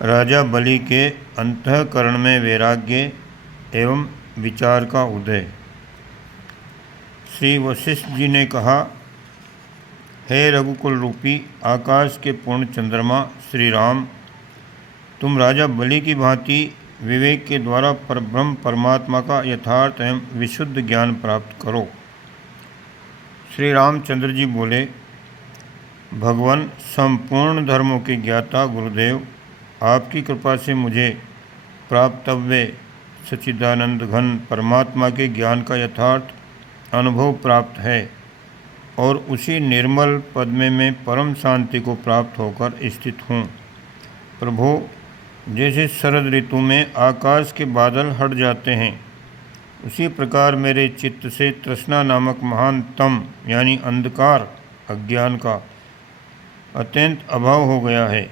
राजा बलि के अंतःकरण में वैराग्य एवं विचार का उदय। श्री वशिष्ठ जी ने कहा, हे रघुकुल रूपी आकाश के पूर्ण चंद्रमा श्री राम, तुम राजा बलि की भांति विवेक के द्वारा परब्रह्म परमात्मा का यथार्थ एवं विशुद्ध ज्ञान प्राप्त करो। श्री रामचंद्र जी बोले, भगवान संपूर्ण धर्मों के ज्ञाता गुरुदेव, आपकी कृपा से मुझे प्राप्तव्य सच्चिदानंद घन परमात्मा के ज्ञान का यथार्थ अनुभव प्राप्त है और उसी निर्मल पद में मैं परम शांति को प्राप्त होकर स्थित हूँ। प्रभु, जैसे शरद ऋतु में आकाश के बादल हट जाते हैं, उसी प्रकार मेरे चित्त से तृष्णा नामक महान तम यानी अंधकार अज्ञान का अत्यंत अभाव हो गया है।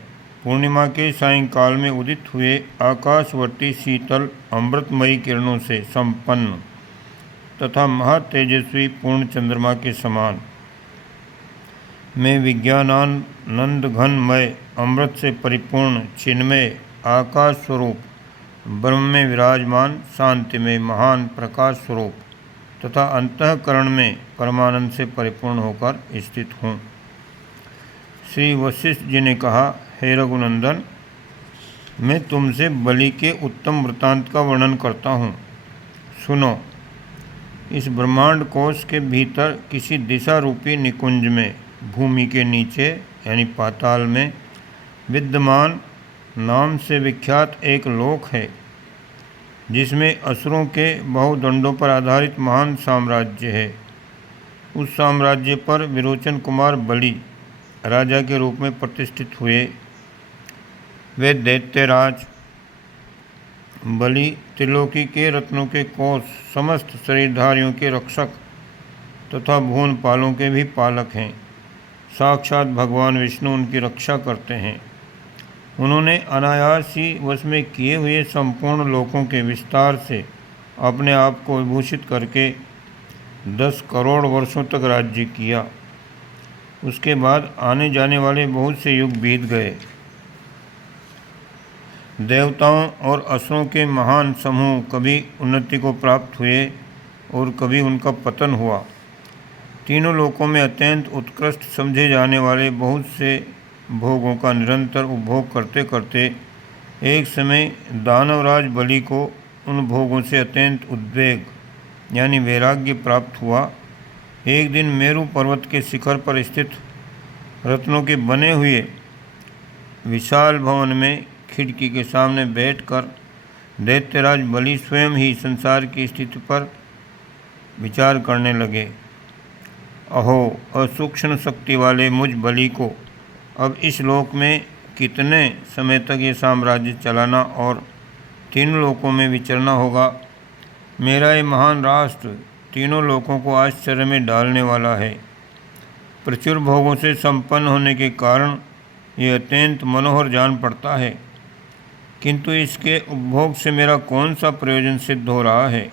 पूर्णिमा के सायंकाल में उदित हुए आकाशवर्ती शीतल अमृतमयी किरणों से संपन्न तथा महातेजस्वी पूर्ण चंद्रमा के समान मैं विज्ञानानंद घनमय अमृत से परिपूर्ण चिन्मय आकाश स्वरूप ब्रह्म में विराजमान शांतिमय महान प्रकाश स्वरूप तथा अंतःकरण में परमानंद से परिपूर्ण होकर स्थित हूँ। श्री वशिष्ठ जी ने कहा, हे रघुनंदन, मैं तुमसे बलि के उत्तम वृत्तांत का वर्णन करता हूँ। सुनो। इस ब्रह्मांड कोश के भीतर किसी दिशा रूपी निकुंज में भूमि के नीचे यानी पाताल में विद्यमान नाम से विख्यात एक लोक है, जिसमें असुरों के बहुदंडों पर आधारित महान साम्राज्य है। उस साम्राज्य पर विरोचन कुमार बलि राजा के रूप में प्रतिष्ठित हुए। वे दैत्यराज बलि त्रिलोकी के रत्नों के कोष, समस्त शरीरधारियों के रक्षक तथा भुवनपालों के भी पालक हैं। साक्षात भगवान विष्णु उनकी रक्षा करते हैं। उन्होंने अनायास ही वश में किए हुए संपूर्ण लोकों के विस्तार से अपने आप को विभूषित करके 10 करोड़ वर्षों तक राज्य किया। उसके बाद आने जाने वाले बहुत से युग बीत गए। देवताओं और असुरों के महान समूह कभी उन्नति को प्राप्त हुए और कभी उनका पतन हुआ। तीनों लोकों में अत्यंत उत्कृष्ट समझे जाने वाले बहुत से भोगों का निरंतर उपभोग करते करते एक समय दानवराज बलि को उन भोगों से अत्यंत उद्वेग यानी वैराग्य प्राप्त हुआ। एक दिन मेरु पर्वत के शिखर पर स्थित रत्नों के बने हुए विशाल भवन में खिड़की के सामने बैठकर दैत्यराज बलि स्वयं ही संसार की स्थिति पर विचार करने लगे। अहो, असूक्ष्म शक्ति वाले मुझ बलि को अब इस लोक में कितने समय तक ये साम्राज्य चलाना और तीनों लोकों में विचरना होगा। मेरा ये महान राष्ट्र तीनों लोकों को आश्चर्य में डालने वाला है। प्रचुर भोगों से संपन्न होने के कारण ये अत्यंत मनोहर जान पड़ता है, किंतु इसके उपभोग से मेरा कौन सा प्रयोजन सिद्ध हो रहा है।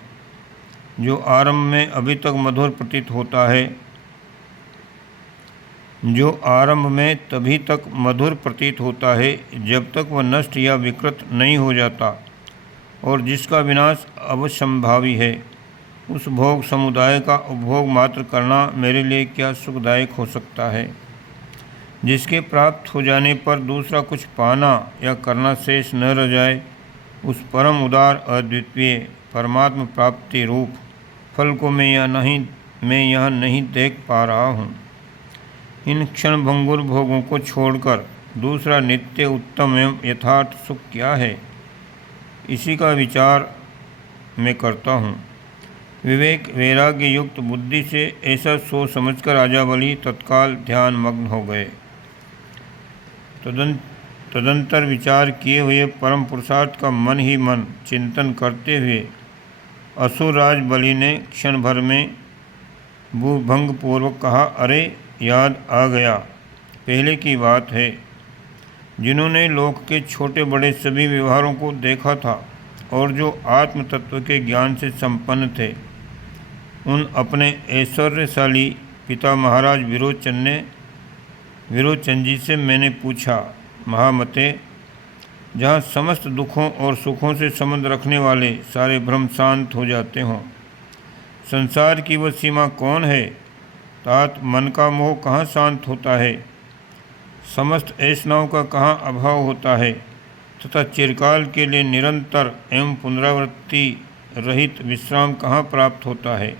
जो आरंभ में अभी तक मधुर प्रतीत होता है, जो आरंभ में तभी तक मधुर प्रतीत होता है जब तक वह नष्ट या विकृत नहीं हो जाता और जिसका विनाश अवश्यंभावी है, उस भोग समुदाय का उपभोग मात्र करना मेरे लिए क्या सुखदायक हो सकता है। जिसके प्राप्त हो जाने पर दूसरा कुछ पाना या करना शेष न रह जाए, उस परम उदार अद्वितीय परमात्म प्राप्ति रूप फल को मैं यहाँ नहीं देख पा रहा हूँ। इन क्षणभंगुर भोगों को छोड़कर दूसरा नित्य उत्तम एवं यथार्थ सुख क्या है, इसी का विचार मैं करता हूँ। विवेक वैराग्य युक्त बुद्धि से ऐसा सोच समझकर राजा बलि तत्काल ध्यान मग्न हो गए। तदंतर विचार किए हुए परम पुरुषार्थ का मन ही मन चिंतन करते हुए असुरराज बलि ने क्षण भर में भूभंग पूर्वक कहा, अरे याद आ गया, पहले की बात है। जिन्होंने लोक के छोटे बड़े सभी व्यवहारों को देखा था और जो आत्म तत्व के ज्ञान से संपन्न थे, उन अपने ऐश्वर्यशाली पिता महाराज विरोचन जी से मैंने पूछा, महामते, जहाँ समस्त दुखों और सुखों से संबंध रखने वाले सारे भ्रम शांत हो जाते हों। संसार की वह सीमा कौन है, तात मन का मोह कहाँ शांत होता है, समस्त ऐसनाओं का कहाँ अभाव होता है तथा चिरकाल के लिए निरंतर एवं पुनरावृत्ति रहित विश्राम कहाँ प्राप्त होता है।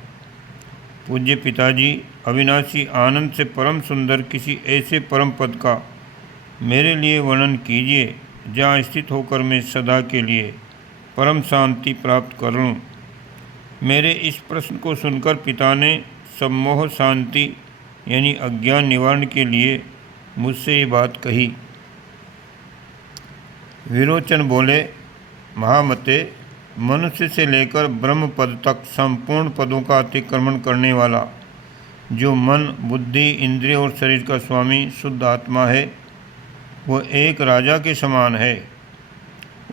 पूज्य पिताजी, अविनाशी आनंद से परम सुंदर किसी ऐसे परम पद का मेरे लिए वर्णन कीजिए जहाँ स्थित होकर मैं सदा के लिए परम शांति प्राप्त कर लूँ। मेरे इस प्रश्न को सुनकर पिता ने सम्मोह शांति यानी अज्ञान निवारण के लिए मुझसे ये बात कही। विरोचन बोले, महामते, मनुष्य से लेकर ब्रह्म पद तक संपूर्ण पदों का अतिक्रमण करने वाला जो मन, बुद्धि, इंद्रिय और शरीर का स्वामी शुद्ध आत्मा है, वह एक राजा के समान है।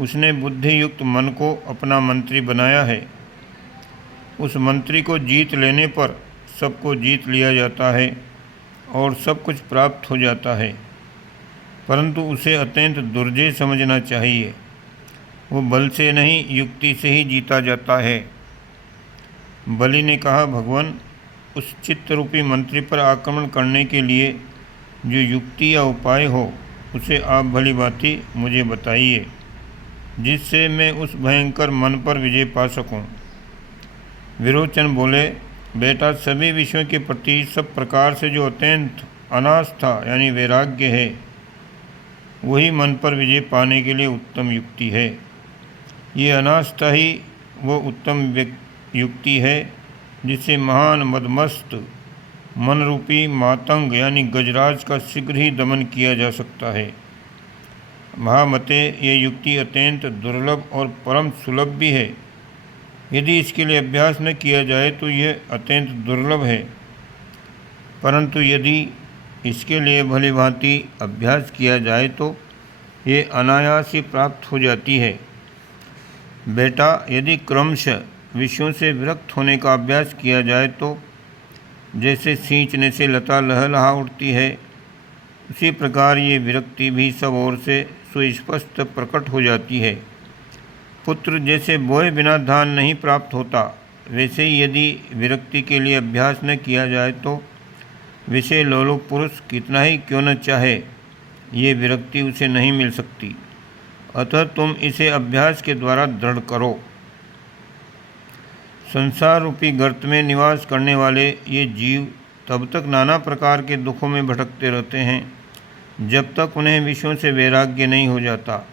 उसने बुद्धि युक्त मन को अपना मंत्री बनाया है। उस मंत्री को जीत लेने पर सबको जीत लिया जाता है और सब कुछ प्राप्त हो जाता है, परंतु उसे अत्यंत दुर्जय समझना चाहिए। वो बल से नहीं, युक्ति से ही जीता जाता है। बलि ने कहा, भगवान, उस चित्त रूपी मंत्री पर आक्रमण करने के लिए जो युक्ति या उपाय हो उसे आप भली भांति मुझे बताइए, जिससे मैं उस भयंकर मन पर विजय पा सकूं। विरोचन बोले, बेटा, सभी विषयों के प्रति सब प्रकार से जो अत्यंत अनास्था यानी वैराग्य है, वही मन पर विजय पाने के लिए उत्तम युक्ति है। ये अनास्था ही वो उत्तम युक्ति है जिससे महान मदमस्त मन रूपी मातंग यानी गजराज का शीघ्र ही दमन किया जा सकता है। महामते, ये युक्ति अत्यंत दुर्लभ और परम सुलभ भी है। यदि इसके लिए अभ्यास न किया जाए तो यह अत्यंत दुर्लभ है, परंतु यदि इसके लिए भली भांति अभ्यास किया जाए तो ये अनायास ही प्राप्त हो जाती है। बेटा, यदि क्रमशः विषयों से विरक्त होने का अभ्यास किया जाए तो जैसे सींचने से लता लहलहा उठती है, उसी प्रकार ये विरक्ति भी सब ओर से सुस्पष्ट प्रकट हो जाती है। पुत्र जैसे बोए बिना धान नहीं प्राप्त होता, वैसे ही यदि विरक्ति के लिए अभ्यास न किया जाए तो विषय लोलुप पुरुष कितना ही क्यों न चाहे, ये विरक्ति उसे नहीं मिल सकती। अतः तुम इसे अभ्यास के द्वारा दृढ़ करो। संसार रूपी गर्त में निवास करने वाले ये जीव तब तक नाना प्रकार के दुखों में भटकते रहते हैं जब तक उन्हें विषयों से वैराग्य नहीं हो जाता।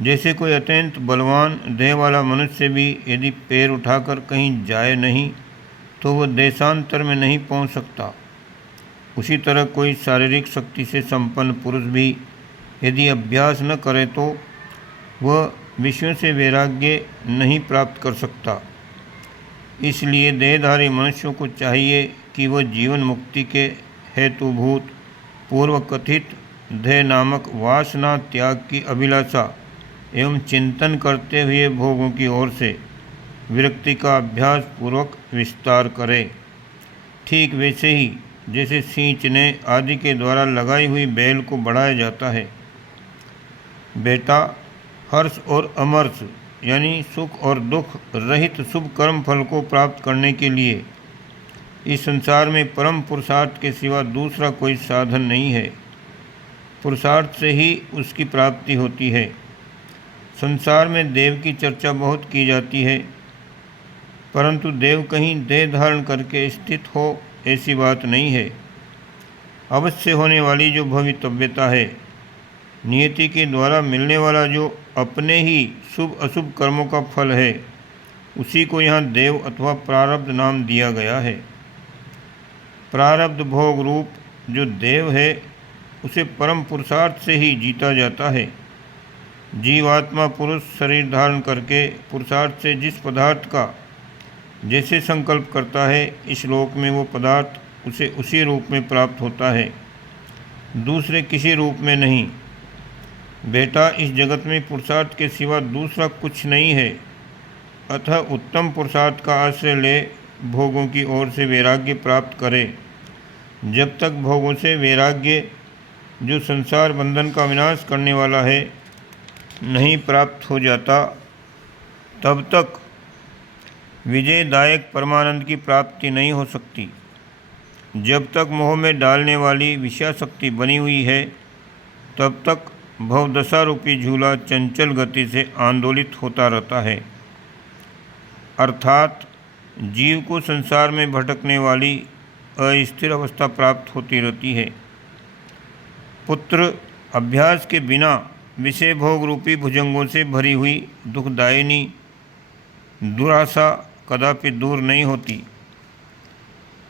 जैसे कोई अत्यंत बलवान देह वाला मनुष्य भी यदि पैर उठाकर कहीं जाए नहीं तो वह देशांतर में नहीं पहुंच सकता, उसी तरह कोई शारीरिक शक्ति से संपन्न पुरुष भी यदि अभ्यास न करे तो वह विषयों से वैराग्य नहीं प्राप्त कर सकता। इसलिए देहधारी मनुष्यों को चाहिए कि वह जीवन मुक्ति के हेतुभूत पूर्व कथित देह नामक वासना त्याग की अभिलाषा एवं चिंतन करते हुए भोगों की ओर से विरक्ति का अभ्यास पूर्वक विस्तार करे। ठीक वैसे ही जैसे सींचने आदि के द्वारा लगाई हुई बेल को बढ़ाया जाता है। बेटा, हर्ष और अमर्ष यानी सुख और दुख रहित शुभ कर्म फल को प्राप्त करने के लिए इस संसार में परम पुरुषार्थ के सिवा दूसरा कोई साधन नहीं है। पुरुषार्थ से ही उसकी प्राप्ति होती है। संसार में देव की चर्चा बहुत की जाती है, परंतु देव कहीं देह धारण करके स्थित हो ऐसी बात नहीं है। अवश्य होने वाली जो भवितव्यता है, नियति के द्वारा मिलने वाला जो अपने ही शुभ अशुभ कर्मों का फल है, उसी को यहाँ देव अथवा प्रारब्ध नाम दिया गया है। प्रारब्ध भोग रूप जो देव है उसे परम पुरुषार्थ से ही जीता जाता है। जीवात्मा पुरुष शरीर धारण करके पुरुषार्थ से जिस पदार्थ का जैसे संकल्प करता है, इस लोक में वो पदार्थ उसे उसी रूप में प्राप्त होता है, दूसरे किसी रूप में नहीं। बेटा, इस जगत में पुरुषार्थ के सिवा दूसरा कुछ नहीं है। अतः उत्तम पुरुषार्थ का आश्रय ले भोगों की ओर से वैराग्य प्राप्त करे। जब तक भोगों से वैराग्य जो संसार बंधन का विनाश करने वाला है नहीं प्राप्त हो जाता, तब तक विजयदायक परमानंद की प्राप्ति नहीं हो सकती। जब तक मोह में डालने वाली विषयाशक्ति बनी हुई है, तब तक भवदशा रूपी झूला चंचल गति से आंदोलित होता रहता है। अर्थात जीव को संसार में भटकने वाली अस्थिर अवस्था प्राप्त होती रहती है। पुत्र अभ्यास के बिना विषय भोग रूपी भुजंगों से भरी हुई दुखदायिनी दुराशा कदापि दूर नहीं होती।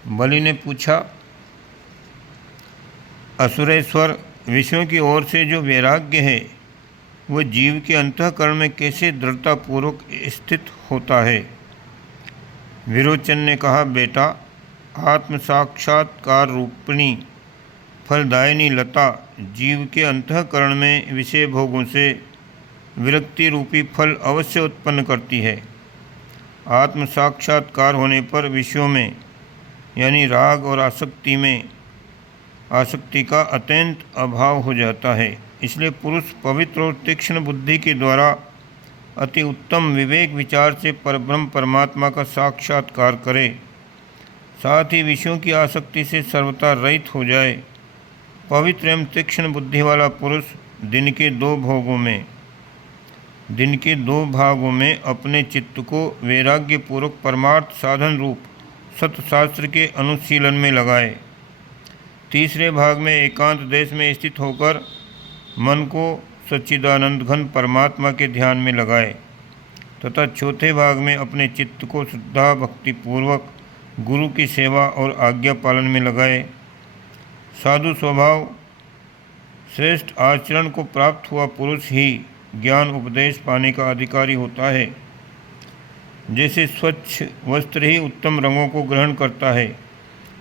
बलि ने पूछा, असुरेश्वर, विषयों की ओर से जो वैराग्य है वह जीव के अंतःकरण में कैसे दृढ़तापूर्वक स्थित होता है? विरोचन ने कहा, बेटा, आत्म साक्षात्कार रूपिणी फलदायिनी लता जीव के अंतःकरण में विषय भोगों से विरक्ति रूपी फल अवश्य उत्पन्न करती है। आत्म साक्षात्कार होने पर विषयों में यानी राग और आसक्ति का अत्यंत अभाव हो जाता है। इसलिए पुरुष पवित्र और तीक्ष्ण बुद्धि के द्वारा अति उत्तम विवेक विचार से परब्रह्म परमात्मा का साक्षात्कार करे, साथ ही विषयों की आसक्ति से सर्वथा रहित हो जाए। पवित्र एवं तीक्ष्ण बुद्धि वाला पुरुष दिन के दो भागों में अपने चित्त को वैराग्यपूर्वक परमार्थ साधन रूप सतशास्त्र के अनुशीलन में लगाए। तीसरे भाग में एकांत देश में स्थित होकर मन को सच्चिदानंद घन परमात्मा के ध्यान में लगाए तथा चौथे भाग में अपने चित्त को श्रद्धा भक्तिपूर्वक गुरु की सेवा और आज्ञा पालन में लगाए। साधु स्वभाव श्रेष्ठ आचरण को प्राप्त हुआ पुरुष ही ज्ञान उपदेश पाने का अधिकारी होता है। जैसे स्वच्छ वस्त्र ही उत्तम रंगों को ग्रहण करता है,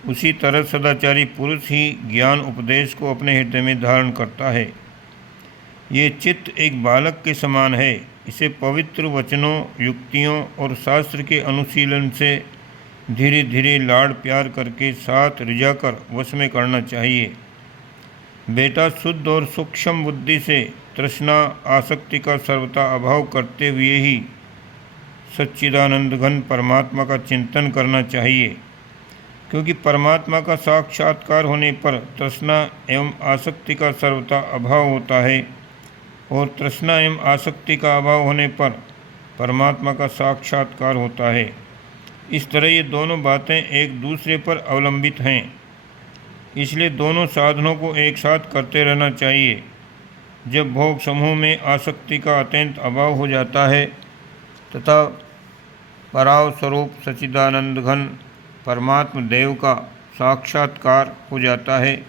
उसी तरह सदाचारी पुरुष ही ज्ञान उपदेश को अपने हृदय में धारण करता है। ये चित्त एक बालक के समान है। इसे पवित्र वचनों, युक्तियों और शास्त्र के अनुशीलन से धीरे धीरे लाड़ प्यार करके साथ रिझाकर वश में करना चाहिए। बेटा, शुद्ध और सूक्ष्म बुद्धि से तृष्णा आसक्ति का सर्वथा अभाव करते हुए ही सच्चिदानंद घन परमात्मा का चिंतन करना चाहिए, क्योंकि परमात्मा का साक्षात्कार होने पर तृष्णा एवं आसक्ति का सर्वथा अभाव होता है और तृष्णा एवं आसक्ति का अभाव होने पर परमात्मा का साक्षात्कार होता है। इस तरह ये दोनों बातें एक दूसरे पर अवलंबित हैं। इसलिए दोनों साधनों को एक साथ करते रहना चाहिए। जब भोग समूह में आसक्ति का अत्यंत अभाव हो जाता है तथा पराव स्वरूप सच्चिदानंद घन परमात्म देव का साक्षात्कार हो जाता है,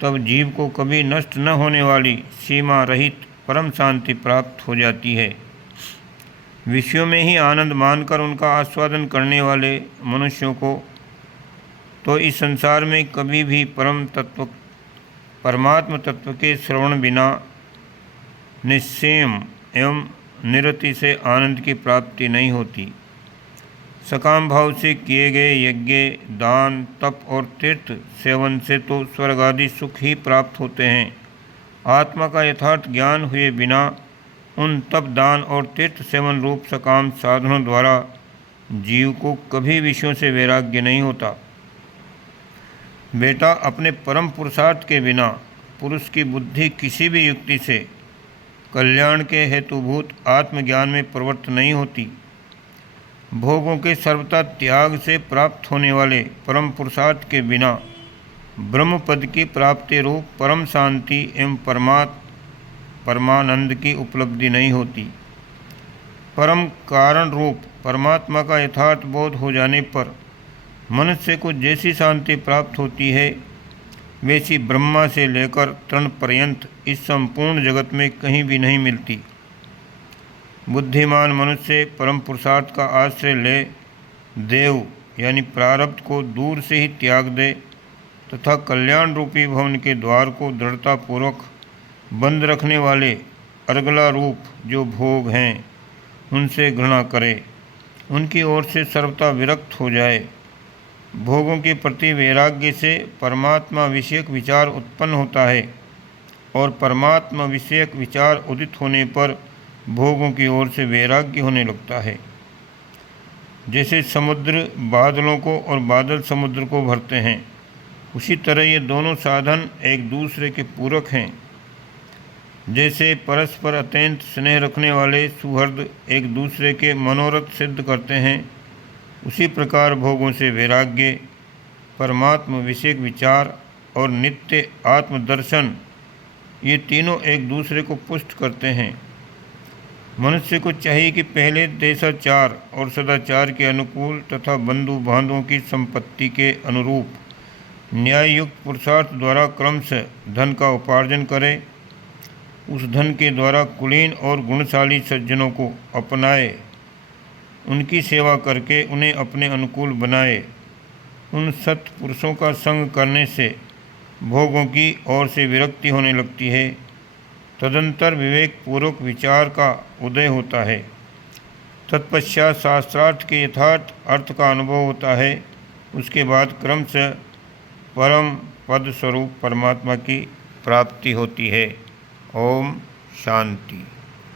तब जीव को कभी नष्ट न होने वाली सीमा रहित परम शांति प्राप्त हो जाती है। विषयों में ही आनंद मानकर उनका आस्वादन करने वाले मनुष्यों को तो इस संसार में कभी भी परमात्म तत्व के श्रवण बिना निश्चयम एवं निरति से आनंद की प्राप्ति नहीं होती। सकाम भाव से किए गए यज्ञ, दान, तप और तीर्थ सेवन से तो स्वर्ग आदि सुख ही प्राप्त होते हैं। आत्मा का यथार्थ ज्ञान हुए बिना उन तप, दान और तीर्थ सेवन रूप सकाम साधनों द्वारा जीव को कभी विषयों से वैराग्य नहीं होता। बेटा, अपने परम पुरुषार्थ के बिना पुरुष की बुद्धि किसी भी युक्ति से कल्याण के हेतुभूत आत्मज्ञान में प्रवृत्त नहीं होती। भोगों के सर्वथा त्याग से प्राप्त होने वाले परम पुरुषार्थ के बिना ब्रह्म पद की प्राप्ति रूप परम शांति एवं परमानंद की उपलब्धि नहीं होती। परम कारण रूप परमात्मा का यथार्थ बोध हो जाने पर मनुष्य को जैसी शांति प्राप्त होती है, वैसी ब्रह्मा से लेकर तृण पर्यंत इस संपूर्ण जगत में कहीं भी नहीं मिलती। बुद्धिमान मनुष्य परम पुरुषार्थ का आश्रय ले देव यानी प्रारब्ध को दूर से ही त्याग दे तथा कल्याण रूपी भवन के द्वार को दृढ़तापूर्वक बंद रखने वाले अर्गला रूप जो भोग हैं उनसे घृणा करे, उनकी ओर से सर्वथा विरक्त हो जाए। भोगों के प्रति वैराग्य से परमात्मा विषयक विचार उत्पन्न होता है और परमात्मा विषयक विचार उदित होने पर भोगों की ओर से वैराग्य होने लगता है। जैसे समुद्र बादलों को और बादल समुद्र को भरते हैं, उसी तरह ये दोनों साधन एक दूसरे के पूरक हैं। जैसे परस्पर अत्यंत स्नेह रखने वाले सुहृद एक दूसरे के मनोरथ सिद्ध करते हैं, उसी प्रकार भोगों से वैराग्य, परमात्मा विषयक विचार और नित्य आत्मदर्शन, ये तीनों एक दूसरे को पुष्ट करते हैं। मनुष्य को चाहिए कि पहले देशाचार और सदाचार के अनुकूल तथा बंधु बांधवों की संपत्ति के अनुरूप न्याययुक्त पुरुषार्थ द्वारा क्रमशः धन का उपार्जन करे। उस धन के द्वारा कुलीन और गुणशाली सज्जनों को अपनाए, उनकी सेवा करके उन्हें अपने अनुकूल बनाए। उन सत्पुरुषों का संग करने से भोगों की ओर से विरक्ति होने लगती है। तदंतर विवेक पूर्वक विचार का उदय होता है। तत्पश्चात शास्त्रार्थ के यथार्थ अर्थ का अनुभव होता है। उसके बाद क्रमशः परम पद स्वरूप परमात्मा की प्राप्ति होती है। ओम शांति।